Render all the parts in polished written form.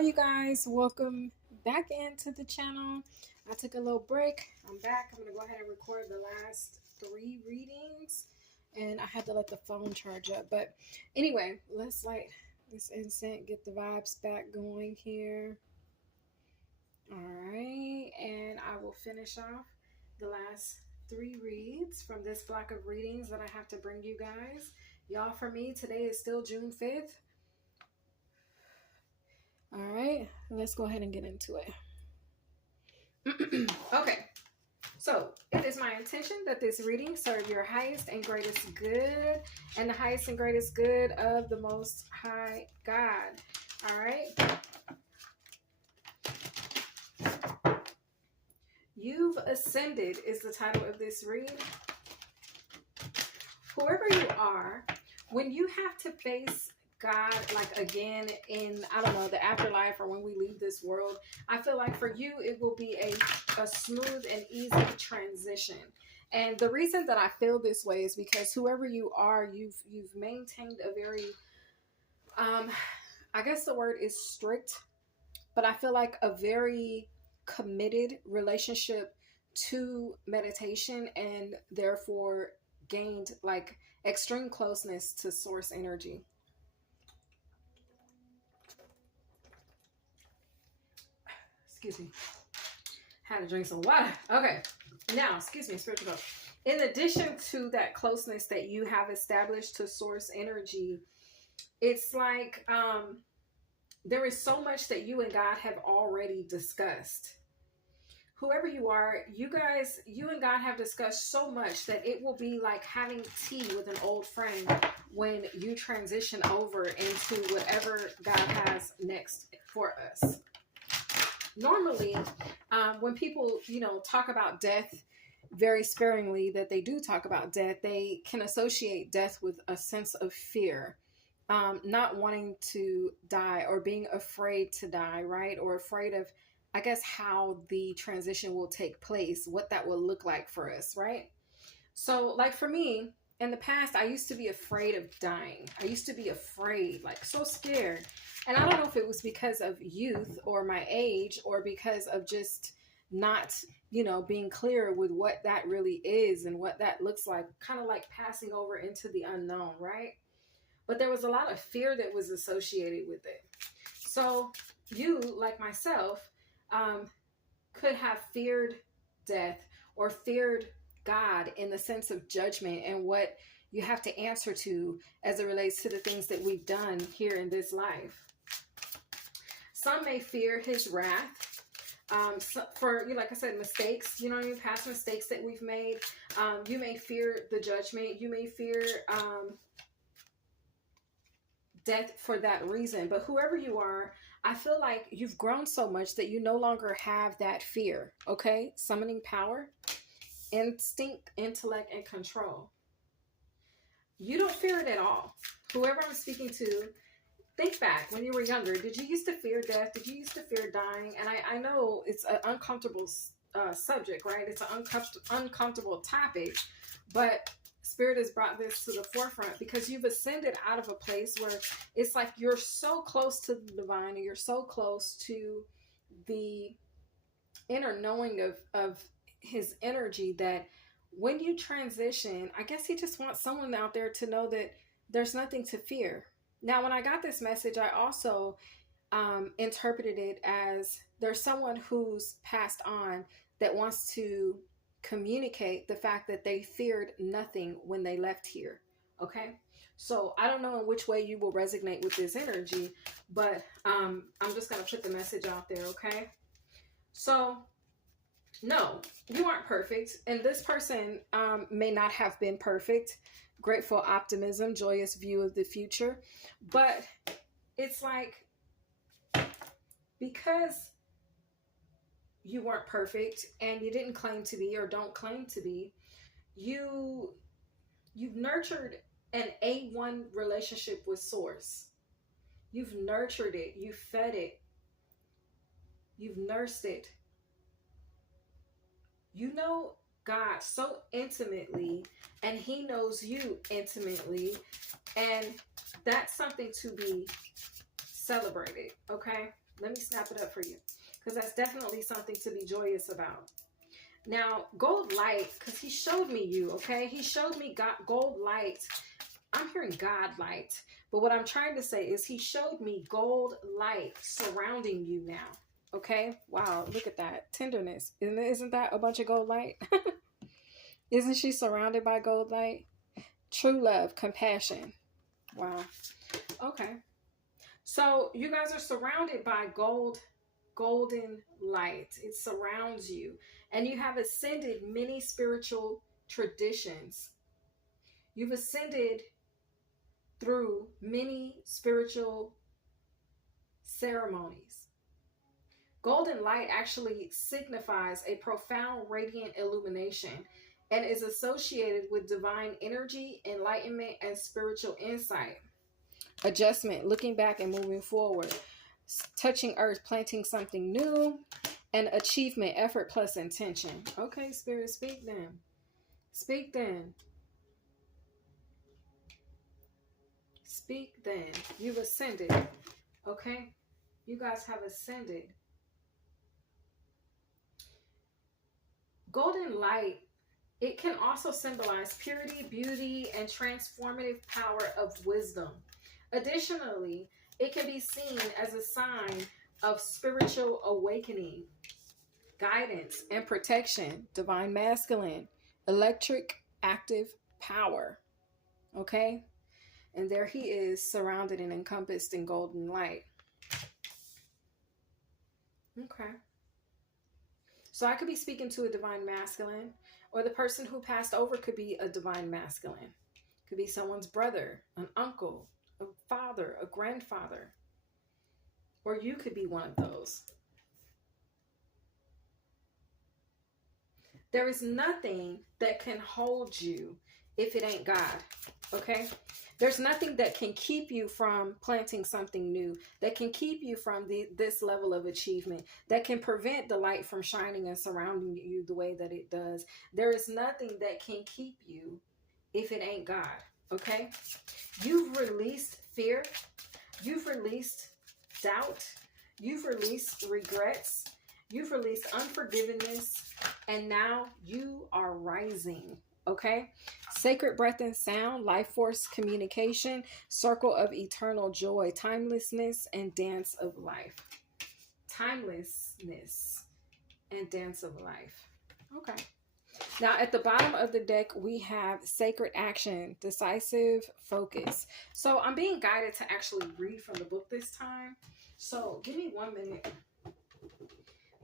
you guys, welcome back into the channel. I took a little break. I'm back. I'm gonna go ahead and record the last three readings, and I had to let the phone charge up. But anyway, let's light this incense, get the vibes back going here. All right, and I will finish off the last three reads from this block of readings that I have to bring you guys. Y'all, for me, today is still June 5th. All right, let's go ahead and get into it. Okay, so it is my intention that this reading serve your highest and greatest good and the highest and greatest good of the Most High God. All right. You've Ascended is the title of this read. Whoever you are, when you have to face God, like again in, I don't know, the afterlife or when we leave this world, I feel like for you, it will be a smooth and easy transition. And the reason that I feel this way is because whoever you are, you've maintained a very, I guess the word is strict, but I feel like a very committed relationship to meditation, and therefore gained like extreme closeness to source energy. Excuse me. Had to drink some water. Okay. Now, excuse me, spiritual coach. In addition to that closeness that you have established to source energy, it's like there is so much that you and God have already discussed. Whoever you are, you and God have discussed so much that it will be like having tea with an old friend when you transition over into whatever God has next for us. Normally, when people, talk about death very sparingly, that they do talk about death, they can associate death with a sense of fear, not wanting to die or being afraid to die, right? Or afraid of, I guess, how the transition will take place, what that will look like for us, right? So, like for me, in the past, I used to be afraid of dying. I used to be afraid, like so scared. And I don't know if it was because of youth or my age or because of just not, being clear with what that really is and what that looks like, kind of like passing over into the unknown, right? But there was a lot of fear that was associated with it. So you, like myself, could have feared death or feared God in the sense of judgment and what you have to answer to as it relates to the things that we've done here in this life. Some may fear his wrath for, like I said, mistakes, past mistakes that we've made. You may fear the judgment. You may fear death for that reason. But whoever you are, I feel like you've grown so much that you no longer have that fear, okay? Summoning power, instinct, intellect, and control. You don't fear it at all. Whoever I'm speaking to, think back when you were younger. Did you used to fear death? Did you used to fear dying? And I know it's an uncomfortable subject, right? It's an uncomfortable topic, but Spirit has brought this to the forefront because you've ascended out of a place where it's like you're so close to the divine and you're so close to the inner knowing of his energy that when you transition, I guess he just wants someone out there to know that there's nothing to fear. Now, when I got this message, I also interpreted it as there's someone who's passed on that wants to communicate the fact that they feared nothing when they left here. Okay, so I don't know in which way you will resonate with this energy, but I'm just going to put the message out there. Okay, so no, you aren't perfect, and this person may not have been perfect. Grateful optimism, joyous view of the future, but it's like, because you weren't perfect and you didn't claim to be or don't claim to be, you've nurtured an A1 relationship with source. You've nurtured it, you've fed it, you've nursed it. You know God so intimately, and he knows you intimately, and that's something to be celebrated. Okay, Let me snap it up for you, because that's definitely something to be joyous about. Now, gold light, because he showed me you, okay? He showed me gold light. I'm hearing God light. But what I'm trying to say is he showed me gold light surrounding you now. Okay? Wow, look at that. Tenderness. Isn't that a bunch of gold light? Isn't she surrounded by gold light? True love, compassion. Wow. Okay. So you guys are surrounded by golden light. It surrounds you. And you have ascended many spiritual traditions. You've ascended through many spiritual ceremonies. Golden light actually signifies a profound radiant illumination and is associated with divine energy, enlightenment, and spiritual insight. Adjustment, looking back and moving forward. Touching earth, planting something new. And achievement, effort plus intention. Okay, Spirit, speak then. Speak then. Speak then. You've ascended. Okay? You guys have ascended. Golden light, it can also symbolize purity, beauty, and transformative power of wisdom. Additionally, it can be seen as a sign of spiritual awakening, guidance, and protection. Divine masculine, electric, active power. Okay? And there he is, surrounded and encompassed in golden light. Okay. So I could be speaking to a divine masculine, or the person who passed over could be a divine masculine. Could be someone's brother, an uncle, a father, a grandfather. Or you could be one of those. There is nothing that can hold you if it ain't God. Okay? There's nothing that can keep you from planting something new, that can keep you from this level of achievement, that can prevent the light from shining and surrounding you the way that it does. There is nothing that can keep you if it ain't God, okay? You've released fear. You've released doubt. You've released regrets. You've released unforgiveness. And now you are rising, okay? Sacred breath and sound, life force communication, circle of eternal joy, timelessness, and dance of life. Timelessness and dance of life. Okay. Now, at the bottom of the deck, we have sacred action, decisive focus. So I'm being guided to actually read from the book this time. So give me 1 minute.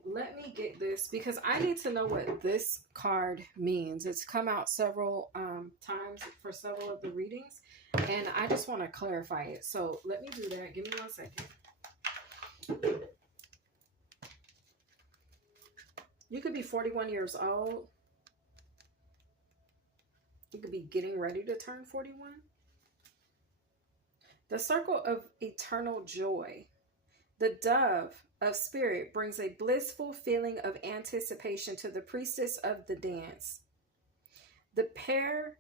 Let me get this, because I need to know what this card means. It's come out several times for several of the readings, and I just want to clarify it. So let me do that. Give me 1 second. You could be 41 years old. You could be getting ready to turn 41. The circle of eternal joy. The dove of spirit brings a blissful feeling of anticipation to the priestess of the dance. The pair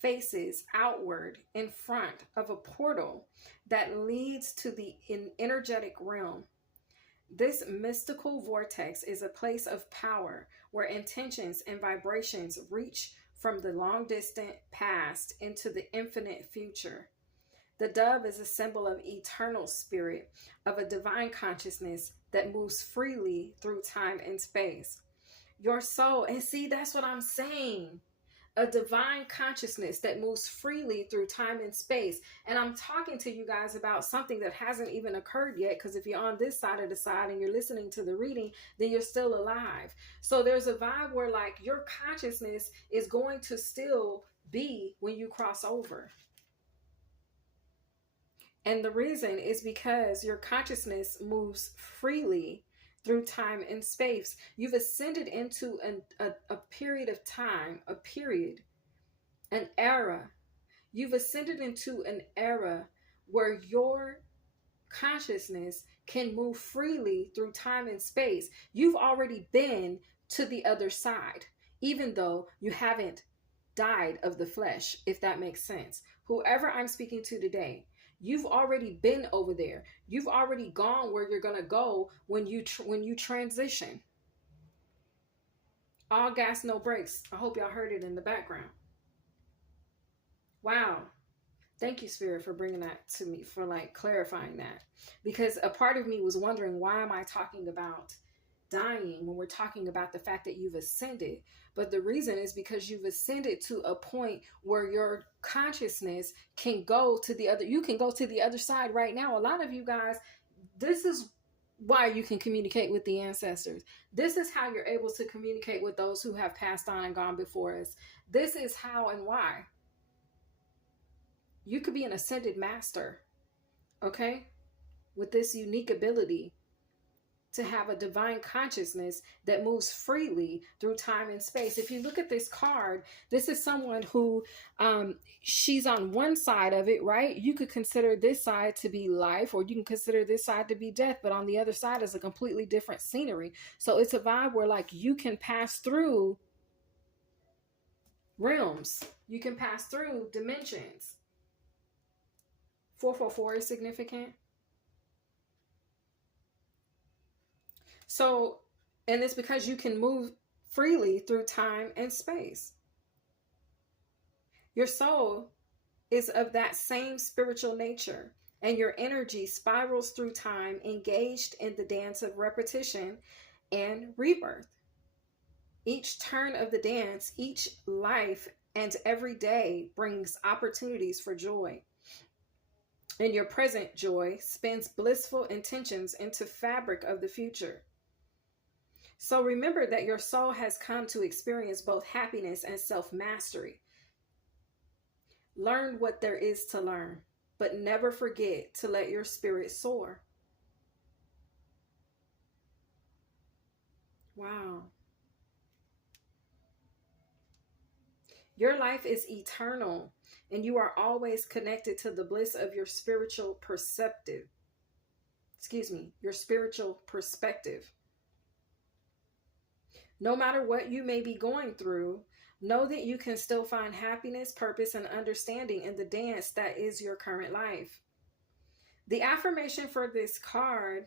faces outward in front of a portal that leads to the energetic realm. This mystical vortex is a place of power where intentions and vibrations reach from the long distant past into the infinite future. The dove is a symbol of eternal spirit, of a divine consciousness that moves freely through time and space. Your soul, and see, that's what I'm saying. A divine consciousness that moves freely through time and space. And I'm talking to you guys about something that hasn't even occurred yet, because if you're on this side of the side and you're listening to the reading, then you're still alive. So there's a vibe where like your consciousness is going to still be when you cross over. And the reason is because your consciousness moves freely through time and space. You've ascended into a period of time, an era. You've ascended into an era where your consciousness can move freely through time and space. You've already been to the other side, even though you haven't died of the flesh, if that makes sense. Whoever I'm speaking to today, You've already been over there. You've already gone where you're going to go when you transition. All gas, no brakes. I hope y'all heard it in the background. Wow. Thank you, Spirit, for bringing that to me, for like clarifying that. Because a part of me was wondering, why am I talking about dying when we're talking about the fact that you've ascended? But the reason is because you've ascended to a point where your consciousness can go to the other. You can go to the other side right now. A lot of you guys, this is why you can communicate with the ancestors. This is how you're able to communicate with those who have passed on and gone before us. This is how and why. You could be an ascended master, okay? With this unique ability to have a divine consciousness that moves freely through time and space. If you look at this card, this is someone who, she's on one side of it, right? You could consider this side to be life, or you can consider this side to be death, but on the other side is a completely different scenery. So it's a vibe where like you can pass through realms. You can pass through dimensions. 444 is significant. So, and it's because you can move freely through time and space. Your soul is of that same spiritual nature, and your energy spirals through time, engaged in the dance of repetition and rebirth. Each turn of the dance, each life, and every day brings opportunities for joy. And your present joy spins blissful intentions into fabric of the future. So remember that your soul has come to experience both happiness and self-mastery. Learn what there is to learn, but never forget to let your spirit soar. Wow. Your life is eternal, and you are always connected to the bliss of your spiritual perspective. Your spiritual perspective. No matter what you may be going through, know that you can still find happiness, purpose, and understanding in the dance that is your current life. The affirmation for this card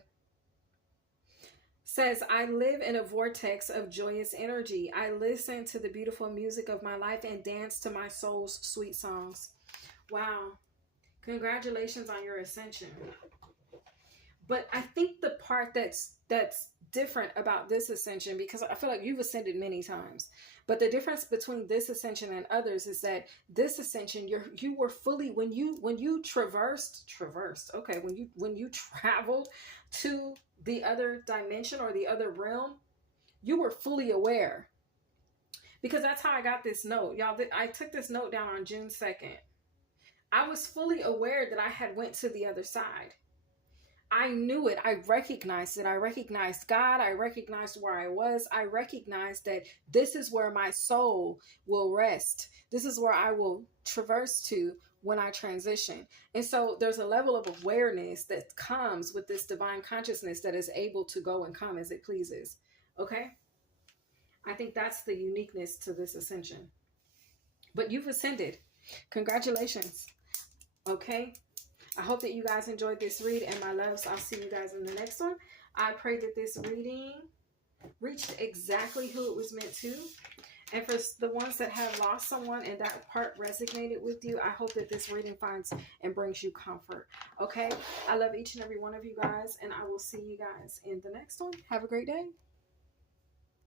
says, I live in a vortex of joyous energy. I listen to the beautiful music of my life and dance to my soul's sweet songs. Wow. Congratulations on your ascension. But I think the part that's different about this ascension, because I feel like you've ascended many times, but the difference between this ascension and others is that this ascension, you were fully, when you traversed, okay, when you traveled to the other dimension or the other realm, you were fully aware. Because that's how I got this note. Y'all, I took this note down on June 2nd. I was fully aware that I had went to the other side. I knew it. I recognized it. I recognized God. I recognized where I was. I recognized that this is where my soul will rest. This is where I will traverse to when I transition. And so there's a level of awareness that comes with this divine consciousness that is able to go and come as it pleases. Okay? I think that's the uniqueness to this ascension. But you've ascended. Congratulations. Okay? I hope that you guys enjoyed this read, and my loves, I'll see you guys in the next one. I pray that this reading reached exactly who it was meant to. And for the ones that have lost someone and that part resonated with you, I hope that this reading finds and brings you comfort. Okay? I love each and every one of you guys, and I will see you guys in the next one. Have a great day.